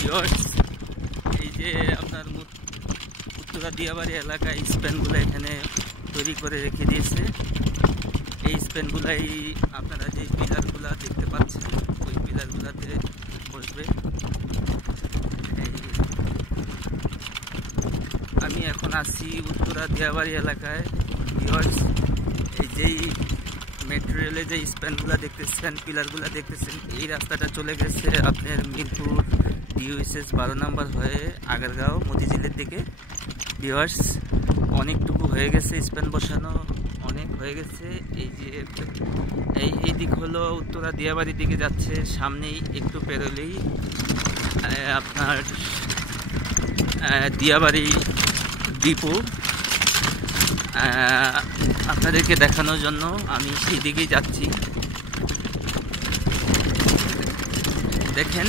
Viewers, এই যে আপনার উত্তরা দিয়াবাড়ি এলাকায় স্প্যানগুলো এখানে তৈরি করে রেখে দিয়েছে। এই স্প্যানগুলাই আপনারা যে পিলারগুলা দেখতে পাচ্ছেন ওই পিলারগুলাতে বসবে। আমি এখন আছি উত্তরা দিয়াবাড়ি এলাকায়। ভিউয়ার্স, এই যেই মেট্রো রেলে যে স্প্যানগুলো দেখতেছেন, পিলারগুলো দেখতেছেন, এই রাস্তাটা চলে গেছে আপনার মিরপুর DOSS 12 নম্বর হয়ে আগারগাঁও মতিঝিলের দিকে। ভিউয়ার্স, অনেকটুকু হয়ে গেছে, স্প্যান বসানো অনেক হয়ে গেছে। এই যে এই দিক হলো উত্তরা দিয়াবাড়ির দিকে যাচ্ছে, সামনেই একটু পেরোলেই আপনার দিয়াবাড়ি ডিপো। আপনাদেরকে দেখানোর জন্য আমি সেই দিকেই যাচ্ছি। দেখেন,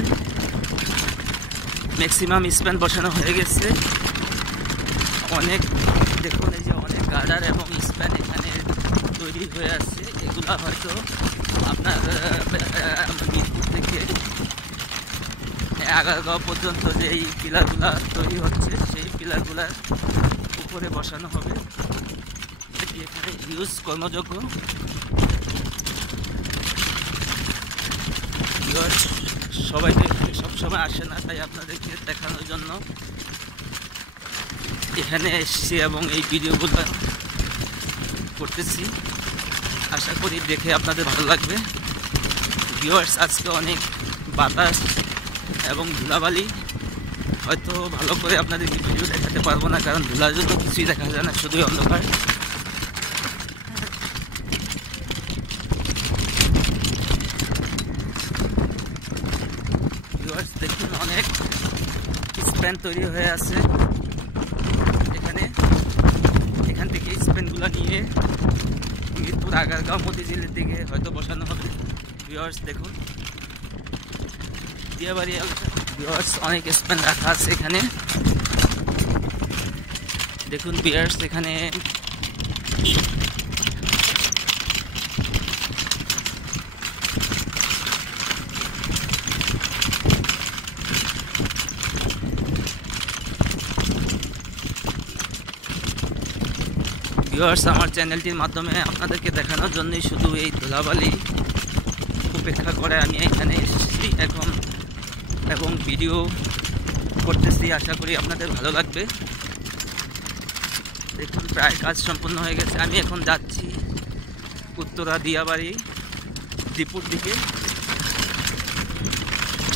ম্যাক্সিমাম স্প্যান বসানো হয়ে গেছে। অনেক দেখুন, এই যে অনেক গার্ডার এবং স্প্যান এখানে তৈরি হয়ে আছে। এগুলা হয়তো আপনার মিরপুর থেকে আগারগাঁও পর্যন্ত যে এই পিলারগুলা তৈরি হচ্ছে সেই পিলারগুলার উপরে বসানো হবে। এটি এখানে ইউজ কর্মযোগ্য। সবাই তো এখানে সবসময় আসে না, তাই আপনাদেরকে দেখানোর জন্য এখানে এসেছি এবং এই ভিডিওগুলো করতেছি। আশা করি দেখে আপনাদের ভালো লাগবে। ভিউয়ার্স, আজকে অনেক বাতাস এবং ধুলাবালি, হয়তো ভালো করে আপনাদের ভিডিও দেখাতে পারবো না, কারণ ধুলার জন্য কিছুই দেখা যায় না, শুধুই অন্ধকার। ভিউয়ার্স, দেখুন অনেক স্প্যান তৈরি হয়ে আছে এখানে। এখান থেকে স্প্যানগুলো নিয়ে মিরপুর আগারগাঁও মতিঝিলের দিকে হয়তো বসানো হবে। ভিউয়ার্স, দেখুন দিয়াবাড়ি এলাকা। ভিউয়ার্স, অনেক স্প্যান রাখা আছে এখানে। দেখুন ভিউয়ার্স, এখানে ভিউয়ার্স, আমার চ্যানেলটির মাধ্যমে আপনাদেরকে দেখানোর জন্যই শুধু এই ধুলাবালি উপেক্ষা করে আমি এখানে এসেছি এখন এবং ভিডিও করতেছি। আশা করি আপনাদের ভালো লাগবে। দেখুন, প্রায় কাজ সম্পূর্ণ হয়ে গেছে। আমি এখন যাচ্ছি উত্তরা দিয়াবাড়ি ডিপুর দিকে।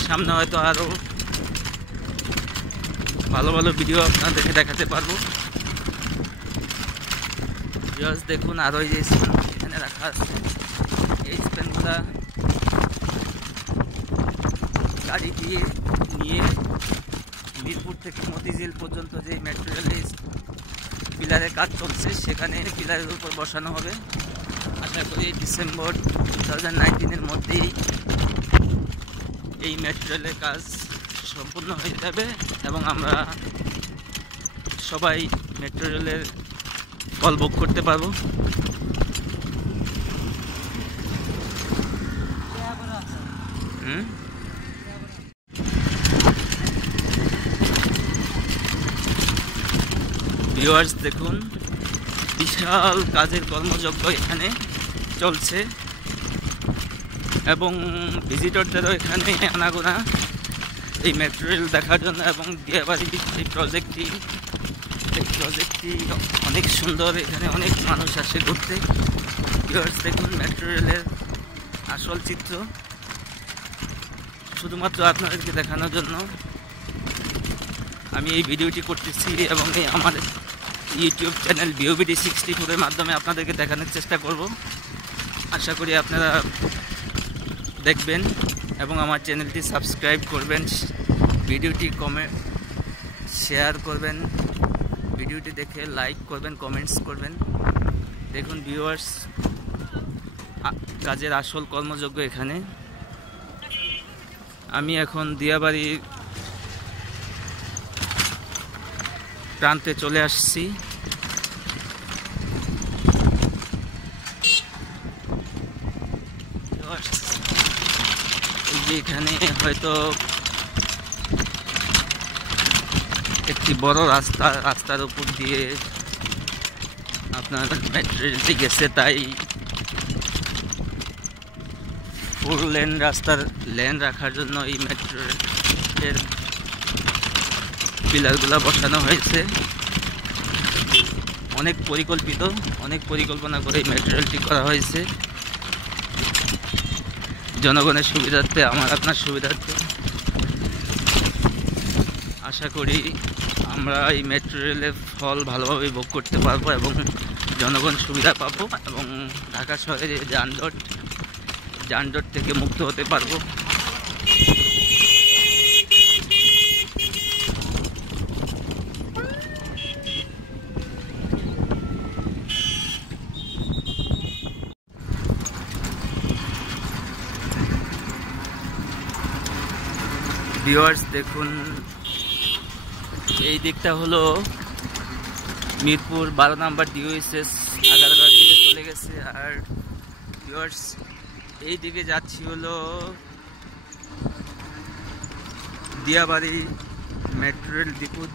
সামনে হয়তো আরও ভালো ভালো ভিডিও আপনাদেরকে দেখাতে পারবো। দেখুন, আরও এই যে স্প্যান এখানে রাখা আছে, এই স্প্যানগুলা গাড়ি দিয়ে নিয়ে মিরপুর থেকে মতিঝিল পর্যন্ত যে মেট্রো রেলের পিলারের কাজ চলছে সেখানে পিলারের উপর বসানো হবে। আশা করি ডিসেম্বর 2019-এর মধ্যেই এই মেট্রো রেলের কাজ সম্পূর্ণ হয়ে যাবে এবং আমরা সবাই মেট্রো রেলের ফল ভোগ করতে পারবো। ভিউয়ার্স, দেখুন বিশাল কাজের কর্মযজ্ঞ এখানে চলছে এবং ভিজিটরদেরও এখানে আনাগোনা এই মেট্রো রেল দেখার জন্য। এবং দিয়াবাড়ির এই প্রজেক্টটি অনেক সুন্দর, এখানে অনেক মানুষ আসে ঘুরতে। ভিউয়ার্স, দেখুন মেট্রো রেলের আসল চিত্র শুধুমাত্র আপনাদেরকে দেখানোর জন্য আমি এই ভিডিওটি করতেছি এবং এই আমার ইউটিউব চ্যানেল BOBD64-এর মাধ্যমে আপনাদেরকে দেখানোর চেষ্টা করব। আশা করি আপনারা দেখবেন এবং আমার চ্যানেলটি সাবস্ক্রাইব করবেন, ভিডিওটি শেয়ার করবেন, ভিডিওটি দেখে লাইক করবেন, কমেন্টস করবেন। দেখুন ভিউয়ার্স, কাজের আসল কর্মযজ্ঞ এখানে। আমি এখন দিয়াবাড়ি প্রান্তে চলে আসছি। এই যে এখানে হয়তো একটি বড় রাস্তার উপর দিয়ে আপনার মেট্রো রেলটি গেছে, তাই 4 লেন রাস্তার লেন রাখার জন্য এই মেট্রো রেলের পিলারগুলো বসানো হয়েছে। অনেক পরিকল্পনা করে এই মেট্রো রেলটি করা হয়েছে জনগণের সুবিধার্থে, আপনার সুবিধার্থে। আশা করি আমরা এই মেট্রো রেলের ফল ভালোভাবে ভোগ করতে পারবো এবং জনগণ সুবিধা পাবো এবং ঢাকা শহরে যানজট থেকে মুক্ত হতে পারবো। ভিউয়ার্স দেখুন, এই দিকটা হলো মিরপুর 12 নম্বর DOSS আগারগাঁওর দিকে চলে গেছে। আর ভিউয়ার্স এই দিকে যাচ্ছি হলো দিয়াবাড়ি মেট্রো রেল ডিপোর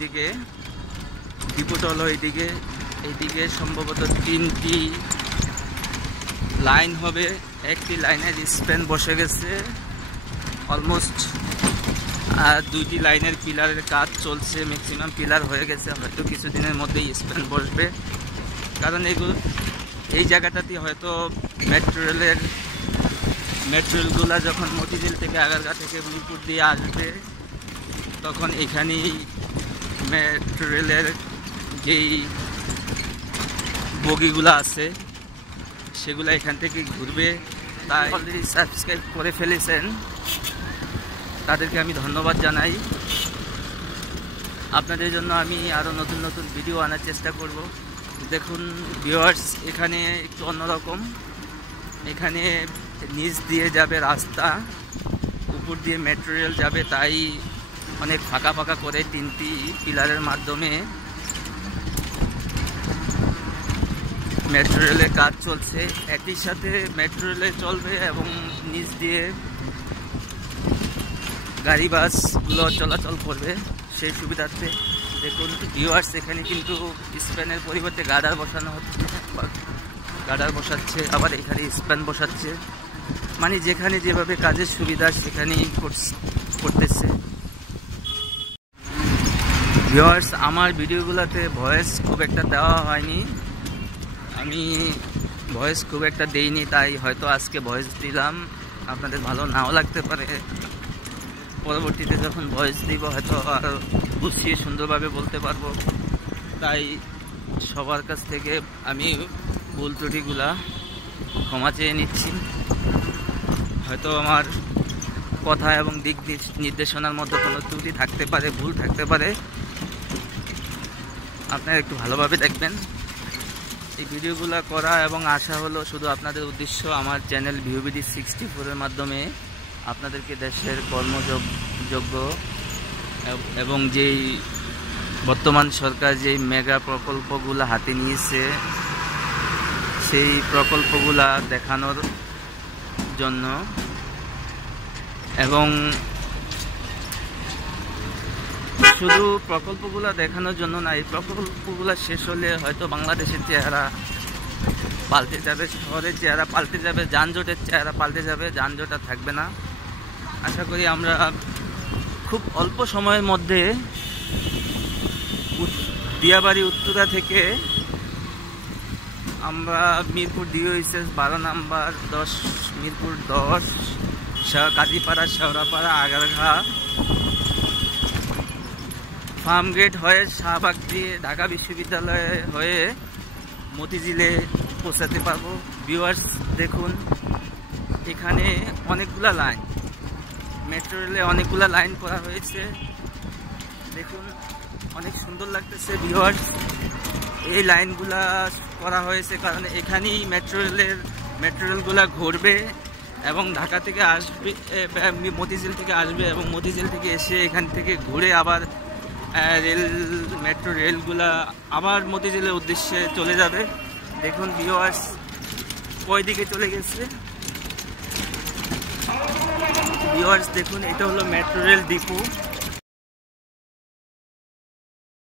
দিকে। ডিপোটা হলো এইদিকে সম্ভবত 3টি লাইন হবে। একটি লাইনের স্প্যান বসে গেছে অলমোস্ট, আর 2টি লাইনের পিলারের কাজ চলছে। ম্যাক্সিমাম পিলার হয়ে গেছে, হয়তো কিছুদিনের মধ্যেই স্প্যান বসবে। কারণ এই জায়গাটাতে হয়তো মেট্রো রেলগুলো যখন মতিঝিল থেকে আগারগাঁ থেকে মিরপুর দিয়ে আসবে, তখন এখানেই মেট্রো রেলের যেই বগিগুলো আছে সেগুলো এখান থেকে ঘুরবে। তাই অলরেডি সাবস্ক্রাইব করে ফেলেছেন, তাদেরকে আমি ধন্যবাদ জানাই। আপনাদের জন্য আমি আরও নতুন ভিডিও আনার চেষ্টা করব। দেখুন ভিউয়ার্স, এখানে একটু অন্যরকম। এখানে নিচ দিয়ে যাবে রাস্তা, উপর দিয়ে মেট্রো রেল যাবে, তাই অনেক ফাঁকা করে 3টি পিলারের মাধ্যমে মেট্রো রেলের কাজ চলছে। একই সাথে মেট্রো রেলে চলবে এবং নিচ দিয়ে গাড়ি বাসগুলো চলাচল করবে সেই সুবিধার্থে। দেখুন ভিউয়ার্স, এখানে কিন্তু স্প্যানের পরিবর্তে গার্ডার বসানো হচ্ছে, গার্ডার বসাচ্ছে, আবার এখানে স্প্যান বসাচ্ছে। মানে যেখানে যেভাবে কাজের সুবিধা সেখানেই করতেছে। ভিউয়ার্স, আমার ভিডিওগুলোতে ভয়েস খুব একটা দেওয়া হয়নি, আমি ভয়েস খুব একটা দেইনি, তাই হয়তো আজকে ভয়েস দিলাম। আপনাদের ভালো নাও লাগতে পারে, পরবর্তীতে যখন ভয়েস দিব হয়তো আরও গুছিয়ে সুন্দরভাবে বলতে পারবো। তাই সবার কাছ থেকে আমি ভুল ত্রুটিগুলা ক্ষমা চেয়ে নিচ্ছি। হয়তো আমার কথা এবং দিক নির্দেশনার মধ্যে কোনো ত্রুটি থাকতে পারে, ভুল থাকতে পারে, আপনারা একটু ভালোভাবে দেখবেন। এই ভিডিওগুলো করা এবং আশা হলো শুধু আপনাদের উদ্দেশ্য আমার চ্যানেল VOBD 64-এর মাধ্যমে আপনাদেরকে দেশের কর্মযোগ্য এবং যেই বর্তমান সরকার যেই মেগা প্রকল্পগুলো হাতে নিয়েছে সেই প্রকল্পগুলা দেখানোর জন্য, এবং শুধু প্রকল্পগুলো দেখানোর জন্য না, এই প্রকল্পগুলো শেষ হলে হয়তো বাংলাদেশের চেহারা পাল্টে যাবে, শহরের চেহারা পাল্টে যাবে, যানজটের চেহারা পাল্টে যাবে, যানজট আর থাকবে না। আশা করি আমরা খুব অল্প সময়ের মধ্যে দিয়াবাড়ি উত্তরা থেকে আমরা মিরপুর DOSS 12 নম্বর 10 মিরপুর 10 কাজীপাড়া, শেওড়াপাড়া, আগারগাঁ, ফার্মগেট হয়ে শাহবাগ দিয়ে ঢাকা বিশ্ববিদ্যালয়ে হয়ে মতিঝিলে পৌঁছাতে পারবো। ভিউয়ার্স দেখুন, এখানে অনেকগুলা লাইন, মেট্রো রেলে অনেকগুলা লাইন করা হয়েছে। দেখুন অনেক সুন্দর লাগতেছে ভিউয়ার্স। এই লাইনগুলা করা হয়েছে কারণ এখানেই মেট্রো রেলগুলা ঘুরবে এবং ঢাকা থেকে আসবে, মতিঝিল থেকে আসবে এবং মতিঝিল থেকে এসে এখান থেকে ঘুরে আবার মেট্রো রেলগুলা আবার মতিঝিলের উদ্দেশ্যে চলে যাবে। দেখুন ভিউয়ার্স কয় দিকে চলে গেছে। ভিউয়ার্স দেখুন, এটা হলো মেট্রো রেল ডিপো।